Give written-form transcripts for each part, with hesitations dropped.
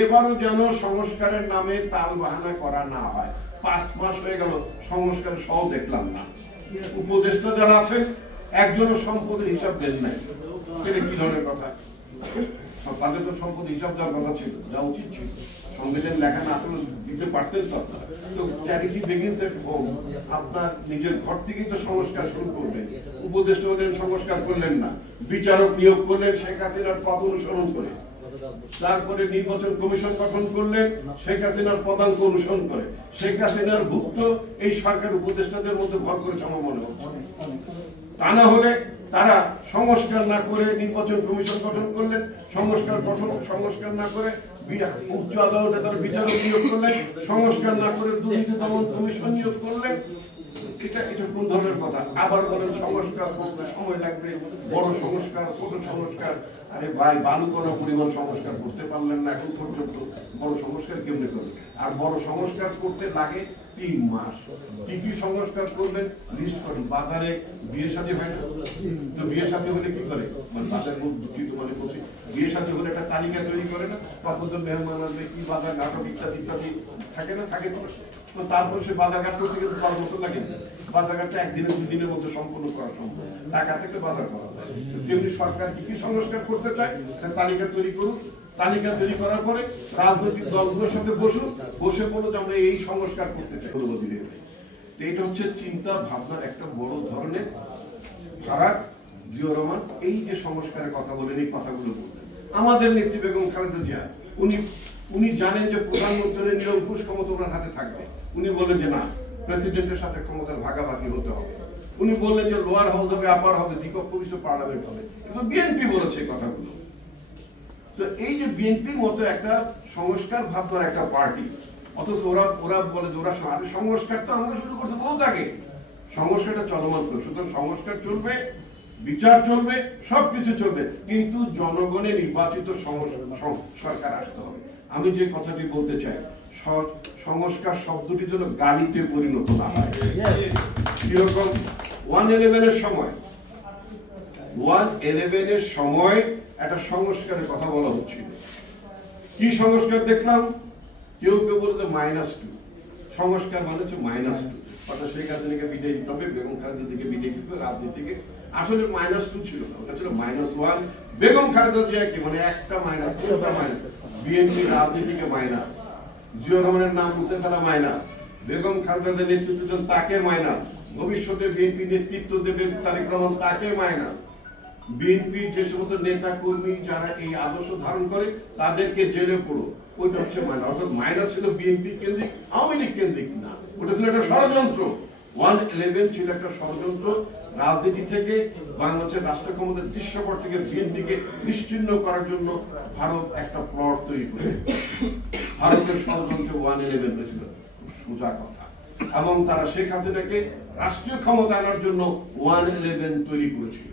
এবারও যেন সংস্কারের নামে তাল বাহানা করা না হয়। 5 মাস হয়ে গেল সংস্কার সহ দেখলাম না। উপদেষ্টা যারা আছেন একজনের সম্পদের হিসাব দেন নাই। এটা কি ধরনের কথা? তাদের তো সম্পদ হিসাব দেওয়ার কথা ছিল, যা উচিত ছিল। সংবিধান লেখা না করলে দিতে পারতেন তো আপনারা। তো চ্যারিটি বিগিনস এট হোম। আপনার নিজের ঘর থেকেই তো সংস্কার শুরু করবেন। উপদেষ্টা হলেন, সংস্কার করলেন না। বিচারক নিয়োগ করলেন শেখ হাসিনার পথ অনুসরণ করে। তারপরে নির্বাচন কমিশন গঠন করলেন শেখ হাসিনার পদাঙ্ক অনুসরণ করে। শেখ হাসিনার ভুক্ত এই সরকার উপদেষ্টাদের মধ্যে ভর করেছে আমার মনে হচ্ছে। তা না হলে তারা সংস্কার না করে নির্বাচন কমিশন গঠন করলেন, সংস্কার না করে উচ্চ আদালতে তারা বিচারক নিয়োগ করলেন, সংস্কার না করে দুর্নীতি দমন কমিশন নিয়োগ করলেন। এটা কোন ধরনের কথা? আবার বলেন সংস্কার করতে সময় লাগবে, বড় সংস্কার, ছোট সংস্কার। আরে ভাই, বালুকণা পরিমাণ সংস্কার করতে পারলেন না এখন পর্যন্ত, বড় সংস্কার কেমনে করবে? আর বড় সংস্কার করতে লাগে 3 মাস। কি কি সংস্কার করবেন লিস্ট করেন। বাজারে বিয়ে শাদী হয় না, তো বিয়ে শাদী হলে কি করে? মানে বাজার দুঃখিত মানে বলছি, বিয়ে শাদী হলে একটা তালিকা তৈরি করে না, কতজন মেহমান আসবে, কি বাজার নাটক ইত্যাদি ইত্যাদি থাকে না, থাকে তো তারপর সে বাজারঘাট করতে কিন্তু 5 বছর লাগে। বাজারঘাটটা 1 দিনে 2 দিনের মধ্যে সম্পূর্ণ করা সম্ভব, টাকা থেকে বাজার করা যায়। যেমনি সরকার কি কি সংস্কার করতে চায় তালিকা তৈরি করুন। তালিকা তৈরি করার পরে রাজনৈতিক দলগুলোর সাথে বসে বলো যে আমরা এই সংস্কার করতে চাই। এটা হচ্ছে চিন্তা ভাবনার একটা বড় ধরনের ফারাক। জিয়াউর রহমান এই যে সংস্কারের কথা বলেন, এই কথাগুলো বললেন। আমাদের নেত্রী বেগম খালেদা জিয়া উনি জানেন যে প্রধানমন্ত্রীর নিরঙ্কুশ ক্ষমতা ওনার হাতে থাকবে। উনি বললেন যে না, প্রেসিডেন্টের সাথে ক্ষমতার ভাগাভাগি হতে হবে। উনি বললেন যে লোয়ার হাউস হবে, আপার হবে, দ্বিকক্ষ বিশিষ্ট পার্লামেন্ট হবে। কিন্তু বিএনপি বলেছে এই কথাগুলো। তো এই যে বিএনপির মতো একটা সংস্কার ভাবনার একটা পার্টি, অথচ ওরা বলে যে ওরা সংস্কার তো আমরা শুরু করতে বহুত আগে। সংস্কারটা চলমান করবে, সুতরাং সংস্কার চলবে, বিচার চলবে, সবকিছু চলবে, কিন্তু জনগণের নির্বাচিত সরকার আসতে হবে। আমি যে কথাটি বলতে চাই, সংস্কার শব্দটি যেন গালিতে পরিণত না হয়। এরকম 111-এর সময় একটা সংস্কারের কথা বলা হচ্ছিল। কি সংস্কার দেখলাম? কেউ বলতে -2 সংস্কার মানে হচ্ছে -2, অর্থাৎ শেখ হাসিনাকে বিদায় দিতে হবে, বেগম খালেদা জিয়াকে বিদায় দিতে হবে রাজনীতিকে। আসলে -2 ছিল না, ওটা ছিল -1। বেগম খালেদা জিয়াকে মানে একটা মাইনাস, বিএনপি রাজনীতিকে মাইনাস, জিয়াউর রহমানের নাম মুছে ফেলা মাইনাস, বেগম খালেদার নেতৃত্ব দেন তাকে মাইনাস, ভবিষ্যতে বিএনপি নেতৃত্ব দেবে তারেক রহমান তাকে মাইনাস, বিএনপি যে সমস্ত নেতা কর্মী যারা এই আদর্শ ধারণ করে তাদেরকে জেলে পড়ো, ওইটা হচ্ছে মাইনাস। অর্থাৎ মাইনাস ছিল বিএনপি কেন্দ্রিক, আওয়ামী লীগ কেন্দ্রিক না, ওটা ছিল একটা ষড়যন্ত্র। 111 ছিল একটা ষড়যন্ত্র। রাজনীতি থেকে বাংলাদেশের রাষ্ট্র ক্ষমতার দৃশ্যপট থেকে বিএনপিকে নিশ্চিহ্ন করার জন্য ভারত একটা প্লট তৈরি করে। ভারতের ষড়যন্ত্র 111 ছিল, সোজা কথা। এবং তারা শেখ হাসিনাকে রাষ্ট্রীয় ক্ষমতা আনার জন্য 111 তৈরি করেছিল।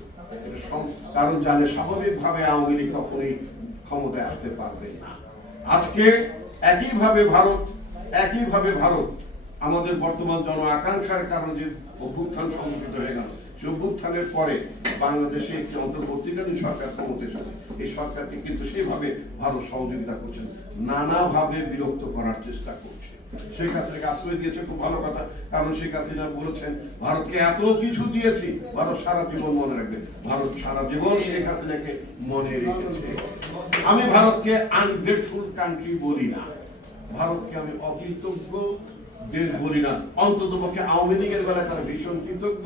কারণ জানে স্বাভাবিকভাবে আওয়ামী লীগ কখনোই ক্ষমতায় আসতে পারবে না। আজকে একইভাবে ভারত আমাদের বর্তমান জন আকাঙ্ক্ষার কারণে যে অভ্যুত্থান সংঘটিত হয়ে গেল, সেই অভ্যুত্থানের পরে বাংলাদেশে একটি অন্তর্বর্তীকালীন সরকার ক্ষমতায় এসেছে। এই সরকারকে কিন্তু সেভাবে ভারত সহযোগিতা করছেন, নানাভাবে বিরক্ত করার চেষ্টা করছে। শেখ হাসিনাকে আশ্রয় দিয়েছে, খুব ভালো কথা, কারণ শেখ হাসিনা বলেছেন ভারতকে এত কিছু দিয়েছি, ভারত সারা জীবন মনে রাখবে। ভারত সারা জীবন শেখ হাসিনাকে মনে রেখেছে। আমি ভারতকে আনগ্রেটফুল কান্ট্রি বলি না, ভারতকে আমি অকৃতজ্ঞ দেশ বলি না। অন্তত পক্ষে আওয়ামী লীগের বেলায় তারা ভীষণ কৃতজ্ঞ,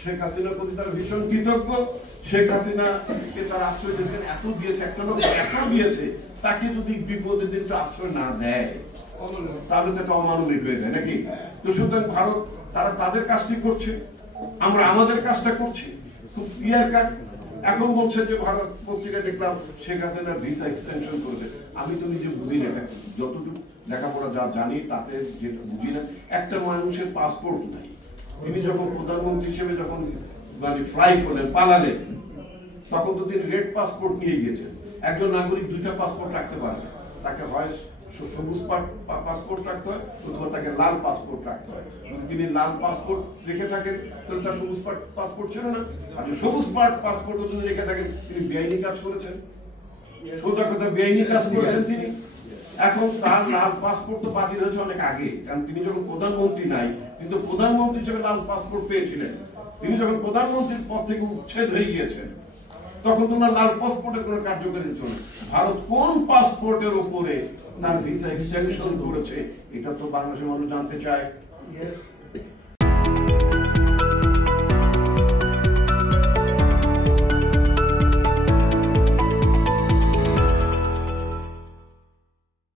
শেখ হাসিনার প্রতি তারা ভীষণ কৃতজ্ঞ। শেখ হাসিনাকে তারা আশ্রয় দিয়েছেন, এত দিয়েছে, একটা লোক এত দিয়েছে, তাকে যদি বিপদের দিন আশ্রয় না দেয় তাহলে তো একটা অমানবিক হয়ে যায় নাকি? তো সুতরাং ভারত তারা তাদের কাজটি করছে, আমরা আমাদের কাজটা করছি, খুব ক্লিয়ার কাট। এখন বলছে যে ভারত পত্রিকা দেখলাম শেখ হাসিনার ভিসা এক্সটেনশন করেছে। আমি তো নিজে বুঝি না, যতটুকু লেখাপড়া যা জানি তাতে যেটা বুঝি না, একটা মানুষের পাসপোর্ট নাই। তিনি যখন প্রধানমন্ত্রী হিসেবে যখন মানে ফ্লাই করলেন, পালালেন, তখন তো তিনি রেড পাসপোর্ট নিয়ে গিয়েছেন। একজন নাগরিক 2টা পাসপোর্ট রাখতে পারে, তাকে হয় সবুজ পাসপোর্ট রাখতে হয় অথবা তাকে লাল পাসপোর্ট রাখতে হয়। যদি তিনি লাল পাসপোর্ট রেখে থাকেন তাহলে তার সবুজ পাসপোর্ট ছিল না। আর সবুজ পাসপোর্ট যদি রেখে থাকেন তিনি বেআইনি কাজ করেছেন, সোজা কথা বেআইনি কাজ করেছেন তিনি। এখন তার লাল পাসপোর্ট তো বাতিল হয়েছে অনেক আগে, কারণ তিনি যখন প্রধানমন্ত্রী নাই, কিন্তু প্রধানমন্ত্রী হিসেবে লাল পাসপোর্ট পেয়েছিলেন। তিনি যখন প্রধানমন্ত্রীর পদ থেকে উচ্ছেদ হয়ে গিয়েছেন, তখন তো লাল পাসপোর্টের কোনো কার্যকারিতা ছিল না। ভারত কোন পাসপোর্টের উপরে তার ভিসা এক্সটেনশন করেছে, এটা তো বাংলাদেশের মানুষ জানতে চায়।